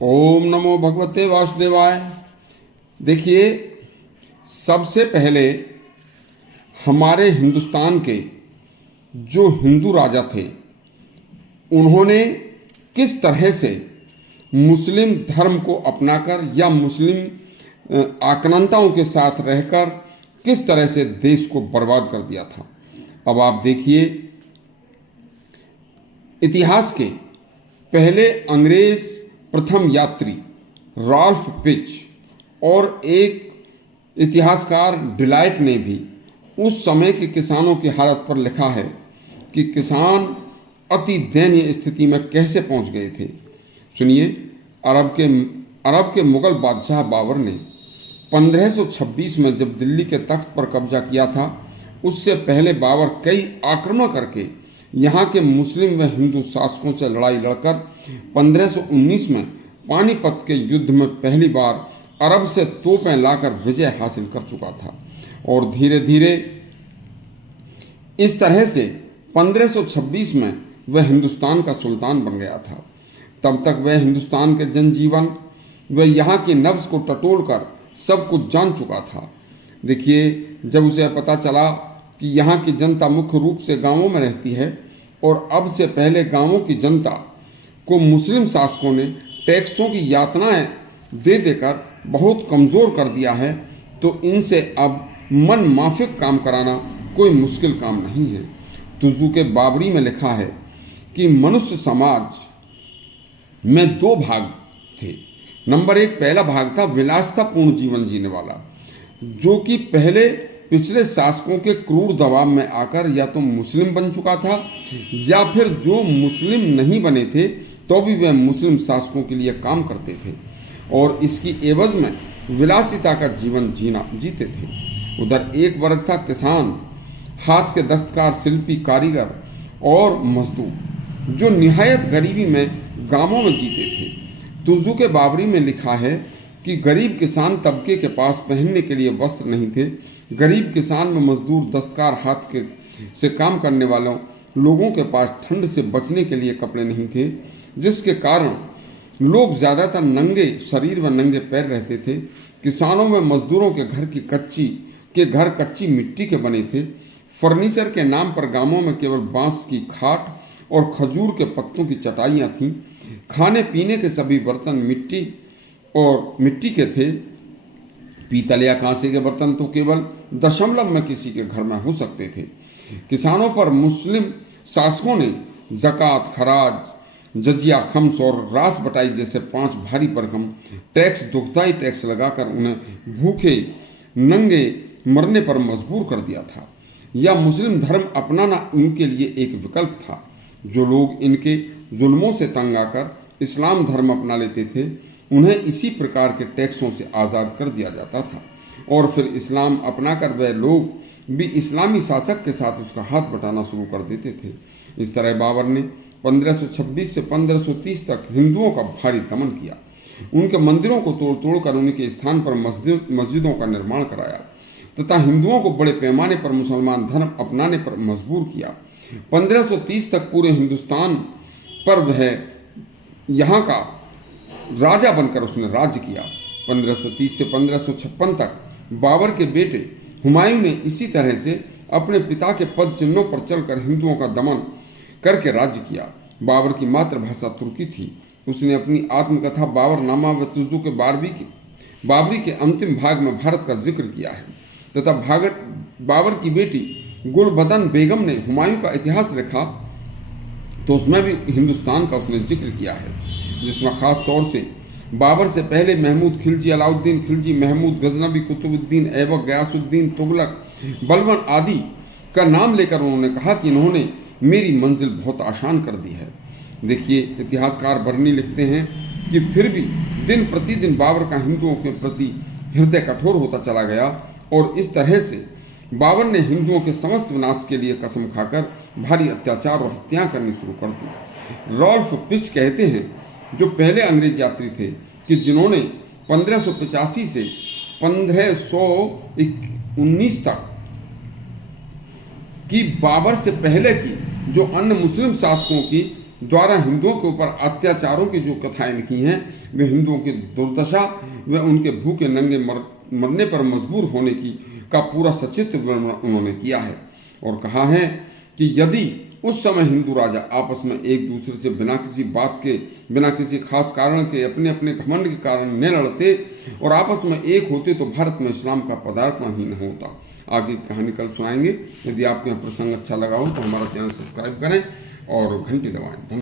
ओम नमो भगवते वासुदेवाय। देखिए, सबसे पहले हमारे हिंदुस्तान के जो हिंदू राजा थे उन्होंने किस तरह से मुस्लिम धर्म को अपनाकर या मुस्लिम आक्रांताओं के साथ रहकर किस तरह से देश को बर्बाद कर दिया था। अब आप देखिए, इतिहास के पहले अंग्रेज प्रथम यात्री रॉल्फ पिच और एक इतिहासकार डिलाइट ने भी उस समय के किसानों की हालत पर लिखा है कि किसान अति दयनीय स्थिति में कैसे पहुंच गए थे। सुनिए, अरब के मुगल बादशाह बाबर ने 1526 में जब दिल्ली के तख्त पर कब्जा किया था, उससे पहले बाबर कई आक्रमण करके यहाँ के मुस्लिम व हिंदू शासकों से लड़ाई लड़कर 1519 में पानीपत के युद्ध में पहली बार अरब से तोपें लाकर विजय हासिल कर चुका था और धीरे धीरे इस तरह से 1526 में वह हिंदुस्तान का सुल्तान बन गया था। तब तक वह हिंदुस्तान के जनजीवन व यहाँ की नब्ज को टटोल कर सब कुछ जान चुका था। देखिए, जब उसे पता चला कि यहाँ की जनता मुख्य रूप से गांवों में रहती है और अब से पहले गांवों की जनता को मुस्लिम शासकों ने टैक्सों की यातनाएं दे देकर बहुत कमज़ोर कर दिया है, तो इनसे अब मन माफिक काम कराना कोई मुश्किल काम नहीं है। तुजू के बाबरी में लिखा है कि मनुष्य समाज में दो भाग थे। नंबर एक, पहला भाग था विलासितापूर्ण जीवन जीने वाला, जो कि पहले पिछले शासकों के क्रूर दबाव में आकर या तो मुस्लिम बन चुका था या फिर जो मुस्लिम नहीं बने थे तो भी वे मुस्लिम शासकों के लिए काम करते थे और इसकी एवज में विलासिता का जीवन जीते थे। उधर एक वर्ग था किसान, हाथ के दस्तकार, शिल्पी, कारीगर और मजदूर, जो निहायत गरीबी में गांवों में जीते थे। तुजू के बाबरी में लिखा है कि गरीब किसान तबके के पास पहनने के लिए वस्त्र नहीं थे। गरीब किसान में मजदूर, दस्तकार, हाथ के से काम करने वालों लोगों के पास ठंड से बचने के लिए कपड़े नहीं थे, जिसके कारण लोग ज़्यादातर नंगे शरीर व नंगे पैर रहते थे। किसानों में मजदूरों के घर कच्ची मिट्टी के बने थे। फर्नीचर के नाम पर गांवों में केवल बांस की खाट और खजूर के पत्तों की चटाइयाँ थीं। खाने पीने के सभी बर्तन मिट्टी के थे। पीतल या कांसे के बर्तन तो केवल दशमलव में किसी के घर में हो सकते थे। किसानों पर मुस्लिम शासकों ने ज़कात, खराज, जजिया, खम्स और रास बटाई जैसे 5 भारी भरकम टैक्स, दुखदाई टैक्स लगाकर उन्हें भूखे नंगे मरने पर मजबूर कर दिया था। या मुस्लिम धर्म अपनाना उनके लिए एक विकल्प था। जो लोग इनके जुल्मों से तंग आकर इस्लाम धर्म अपना लेते थे, उन्हें इसी प्रकार के टैक्सों से आज़ाद कर दिया जाता था और फिर इस्लाम अपनाकर वह लोग भी इस्लामी शासक के साथ उसका हाथ बटाना शुरू कर देते थे। इस तरह बाबर ने 1526 से 1530 तक हिंदुओं का भारी दमन किया। उनके मंदिरों को तोड़कर उनके स्थान पर मस्जिदों का निर्माण कराया तथा हिंदुओं को बड़े पैमाने पर मुसलमान धर्म अपनाने पर मजबूर किया। 1530 तक पूरे हिंदुस्तान पर वह यहाँ का राजा बनकर उसने राज्य किया। 1530 से 1556 तक बाबर के बेटे हुमायूं ने इसी तरह से अपने पिता के पद चिन्हों पर चलकर हिंदुओं का दमन करके राज्य किया। बाबर की मातृभाषा तुर्की थी। उसने अपनी आत्मकथा बाबरनामा व तुजू के बाबरी के अंतिम भाग में भारत का जिक्र किया है तथा बाबर की बेटी गुलबदन बेगम ने हुमायूं का इतिहास लिखा तो उसमें भी हिंदुस्तान का उसने जिक्र किया है, जिसमें खास तौर से बाबर से पहले महमूद खिलजी, अलाउद्दीन खिलजी, महमूद गजनबी, कुतुबुद्दीन ऐबक, गयासुद्दीन तुगलक, बलबन आदि का नाम लेकर उन्होंने कहा कि इन्होंने मेरी मंजिल बहुत आसान कर दी है। देखिए, इतिहासकार बर्नी लिखते हैं कि फिर भी दिन प्रतिदिन बाबर का हिंदुओं के प्रति हृदय कठोर होता चला गया और इस तरह से बाबर ने हिंदुओं के समस्त विनाश के लिए कसम खाकर भारी अत्याचार और हत्याएं करनी शुरू कर दी। रॉल्फ पिच कहते हैं, जो पहले अंग्रेज यात्री थे, कि जिन्होंने 1585 से 1519 तक की बाबर से पहले की जो अन्य मुस्लिम शासकों की द्वारा हिंदुओं के ऊपर अत्याचारों की जो कथाएं लिखी हैं, वे हिंदुओं की दुर्दशा व उनके भूखे नंगे मरने पर मजबूर होने की का पूरा सचित्र वर्णन उन्होंने किया है और कहा है कि यदि उस समय हिंदू राजा आपस में एक दूसरे से बिना किसी बात के, बिना किसी खास कारण के, अपने अपने घमंड के कारण न लड़ते और आपस में एक होते तो भारत में इस्लाम का पदार्पण ही न होता। आगे की कहानी कल सुनाएंगे। यदि आपको यह प्रसंग अच्छा लगा हो तो हमारा चैनल सब्सक्राइब करें और घंटी दबाएं। धन्यवाद।